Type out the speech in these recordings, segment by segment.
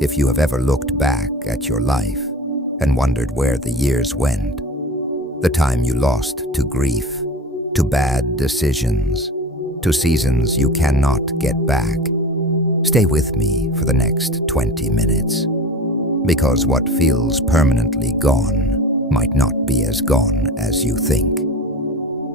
If you have ever looked back at your life and wondered where the years went, the time you lost to grief, to bad decisions, to seasons you cannot get back, stay with me for the next 20 minutes. Because what feels permanently gone might not be as gone as you think.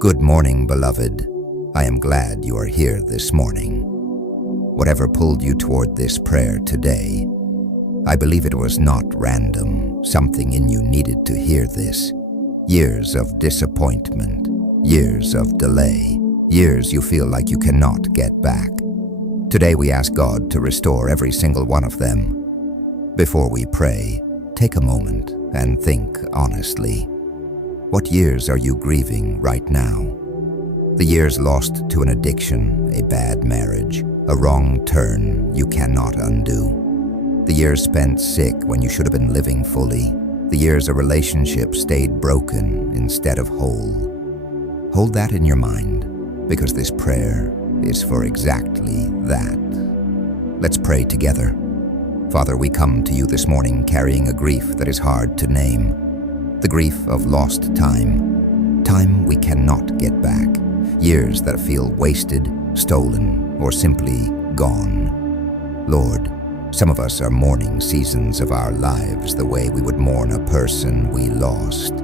Good morning, beloved. I am glad you are here this morning. Whatever pulled you toward this prayer today, I believe it was not random. Something in you needed to hear this. Years of disappointment, years of delay, years you feel like you cannot get back. Today we ask God to restore every single one of them. Before we pray, take a moment and think honestly. What years are you grieving right now? The years lost to an addiction, a bad marriage, a wrong turn you cannot undo. The years spent sick when you should have been living fully. The years a relationship stayed broken instead of whole. Hold that in your mind, because this prayer is for exactly that. Let's pray together. Father, we come to you this morning carrying a grief that is hard to name. The grief of lost time. Time we cannot get back. Years that feel wasted, stolen, or simply gone. Lord, some of us are mourning seasons of our lives the way we would mourn a person we lost.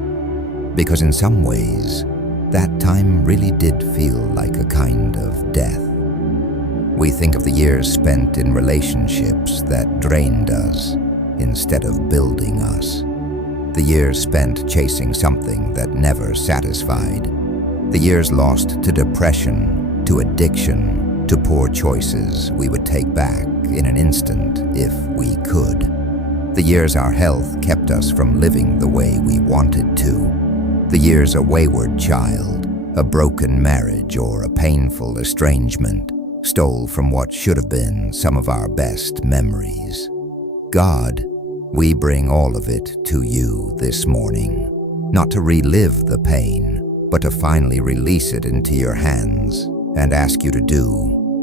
Because in some ways, that time really did feel like a kind of death. We think of the years spent in relationships that drained us instead of building us. The years spent chasing something that never satisfied. The years lost to depression, to addiction, to poor choices we would take back in an instant if we could. The years our health kept us from living the way we wanted to. The years a wayward child, a broken marriage, or a painful estrangement stole from what should have been some of our best memories. God, we bring all of it to you this morning, not to relive the pain, but to finally release it into your hands and ask you to do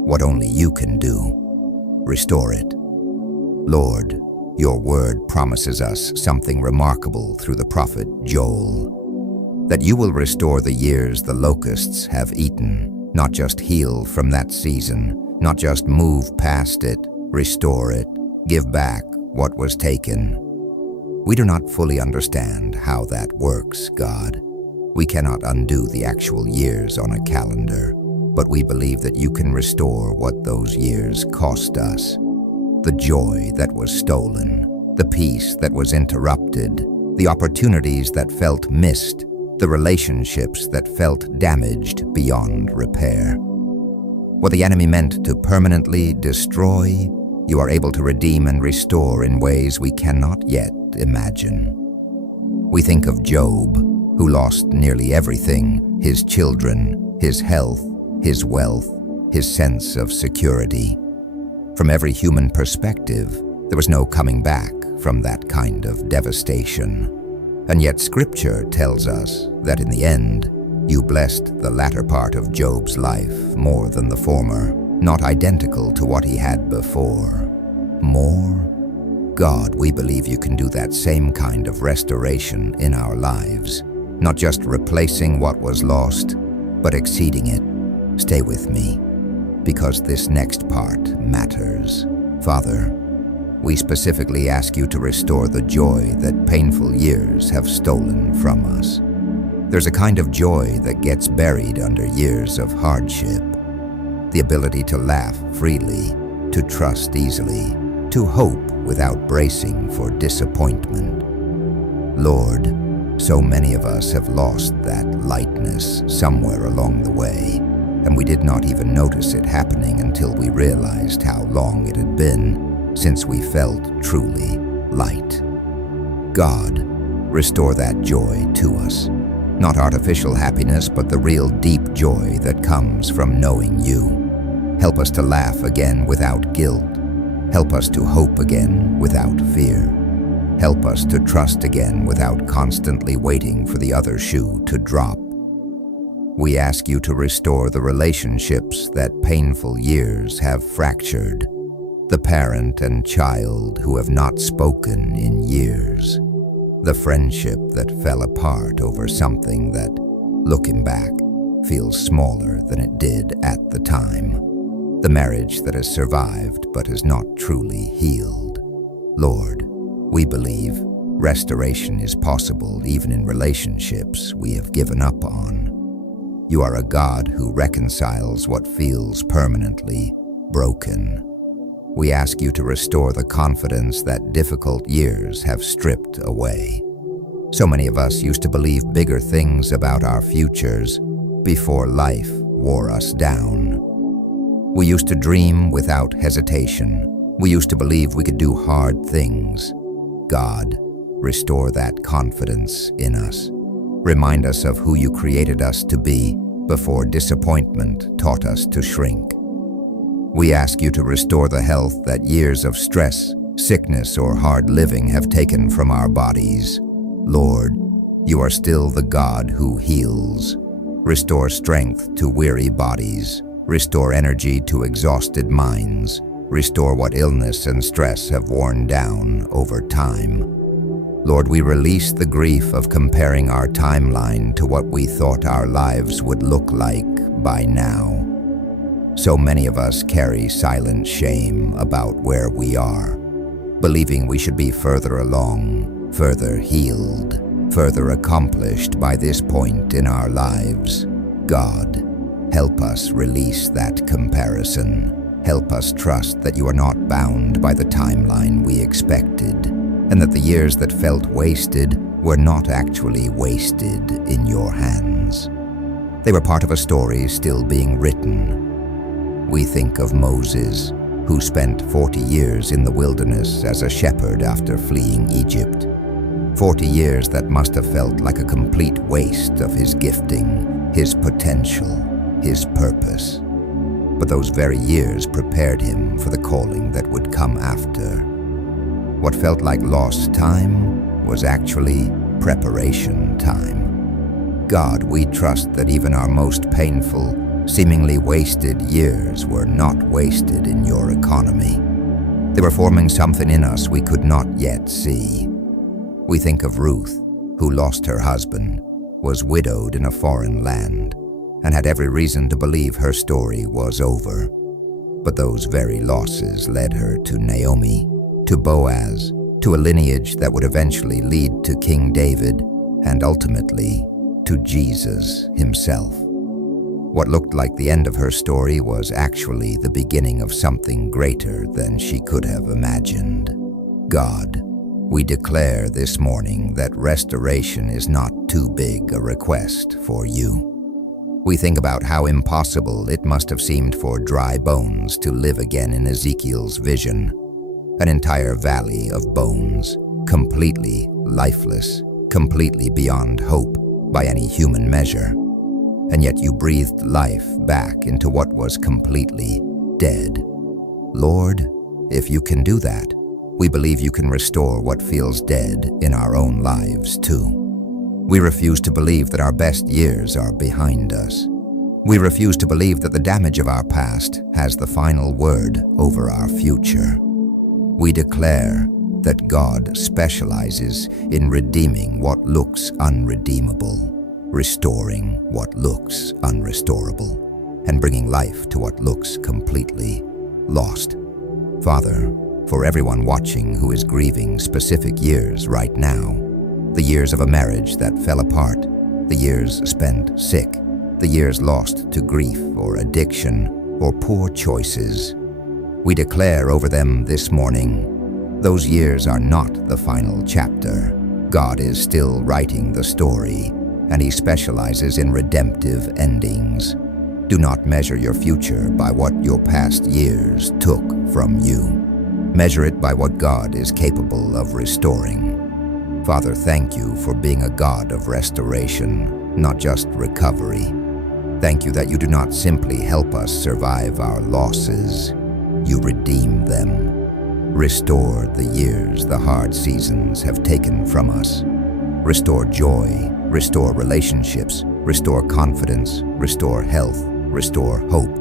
what only you can do. Restore it. Lord, your word promises us something remarkable through the prophet Joel, that you will restore the years the locusts have eaten, not just heal from that season, not just move past it, restore it, give back what was taken. We do not fully understand how that works, God. We cannot undo the actual years on a calendar, but we believe that you can restore what those years cost us. The joy that was stolen, the peace that was interrupted, the opportunities that felt missed, the relationships that felt damaged beyond repair. What the enemy meant to permanently destroy, you are able to redeem and restore in ways we cannot yet imagine. We think of Job, who lost nearly everything: his children, his health, his wealth, his sense of security. From every human perspective, there was no coming back from that kind of devastation. And yet Scripture tells us that in the end, you blessed the latter part of Job's life more than the former, not identical to what he had before. More? God, we believe you can do that same kind of restoration in our lives, not just replacing what was lost, but exceeding it. Stay with me, because this next part matters. Father, we specifically ask you to restore the joy that painful years have stolen from us. There's a kind of joy that gets buried under years of hardship. The ability to laugh freely, to trust easily, to hope without bracing for disappointment. Lord, so many of us have lost that lightness somewhere along the way, and we did not even notice it happening until we realized how long it had been since we felt truly light. God, restore that joy to us. Not artificial happiness, but the real deep joy that comes from knowing you. Help us to laugh again without guilt. Help us to hope again without fear. Help us to trust again without constantly waiting for the other shoe to drop. We ask you to restore the relationships that painful years have fractured. The parent and child who have not spoken in years. The friendship that fell apart over something that, looking back, feels smaller than it did at the time. The marriage that has survived but has not truly healed. Lord, we believe restoration is possible even in relationships we have given up on. You are a God who reconciles what feels permanently broken. We ask you to restore the confidence that difficult years have stripped away. So many of us used to believe bigger things about our futures before life wore us down. We used to dream without hesitation. We used to believe we could do hard things. God, restore that confidence in us. Remind us of who you created us to be before disappointment taught us to shrink. We ask you to restore the health that years of stress, sickness, or hard living have taken from our bodies. Lord, you are still the God who heals. Restore strength to weary bodies. Restore energy to exhausted minds. Restore what illness and stress have worn down over time. Lord, we release the grief of comparing our timeline to what we thought our lives would look like by now. So many of us carry silent shame about where we are, believing we should be further along, further healed, further accomplished by this point in our lives. God, help us release that comparison. Help us trust that you are not bound by the timeline we expected, and that the years that felt wasted were not actually wasted in your hands. They were part of a story still being written. We think of Moses, who spent 40 years in the wilderness as a shepherd after fleeing Egypt. 40 years that must have felt like a complete waste of his gifting, his potential, his purpose. But those very years prepared him for the calling that would come after. What felt like lost time was actually preparation time. God, we trust that even our most painful, seemingly wasted years were not wasted in your economy. They were forming something in us we could not yet see. We think of Ruth, who lost her husband, was widowed in a foreign land, and had every reason to believe her story was over. But those very losses led her to Naomi, to Boaz, to a lineage that would eventually lead to King David, and ultimately to Jesus himself. What looked like the end of her story was actually the beginning of something greater than she could have imagined. God, we declare this morning that restoration is not too big a request for you. We think about how impossible it must have seemed for dry bones to live again in Ezekiel's vision. An entire valley of bones, completely lifeless, completely beyond hope by any human measure. And yet you breathed life back into what was completely dead. Lord, if you can do that, we believe you can restore what feels dead in our own lives too. We refuse to believe that our best years are behind us. We refuse to believe that the damage of our past has the final word over our future. We declare that God specializes in redeeming what looks unredeemable, restoring what looks unrestorable, and bringing life to what looks completely lost. Father, for everyone watching who is grieving specific years right now, the years of a marriage that fell apart, the years spent sick, the years lost to grief or addiction or poor choices, we declare over them this morning, those years are not the final chapter. God is still writing the story, and He specializes in redemptive endings. Do not measure your future by what your past years took from you. Measure it by what God is capable of restoring. Father, thank you for being a God of restoration, not just recovery. Thank you that you do not simply help us survive our losses. You redeem them. Restore the years the hard seasons have taken from us. Restore joy, restore relationships, restore confidence, restore health, restore hope.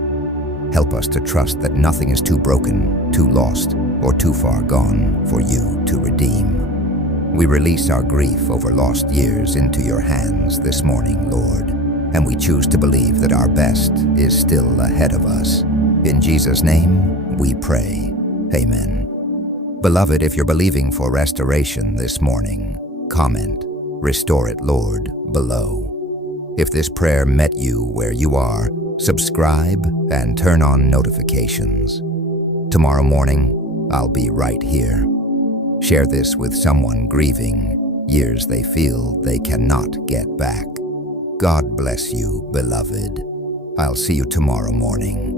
Help us to trust that nothing is too broken, too lost, or too far gone for you to redeem. We release our grief over lost years into your hands this morning, Lord, and we choose to believe that our best is still ahead of us. In Jesus' name, we pray. Amen. Beloved, if you're believing for restoration this morning, comment, "Restore it, Lord," below. If this prayer met you where you are, subscribe and turn on notifications. Tomorrow morning, I'll be right here. Share this with someone grieving years they feel they cannot get back. God bless you, beloved. I'll see you tomorrow morning.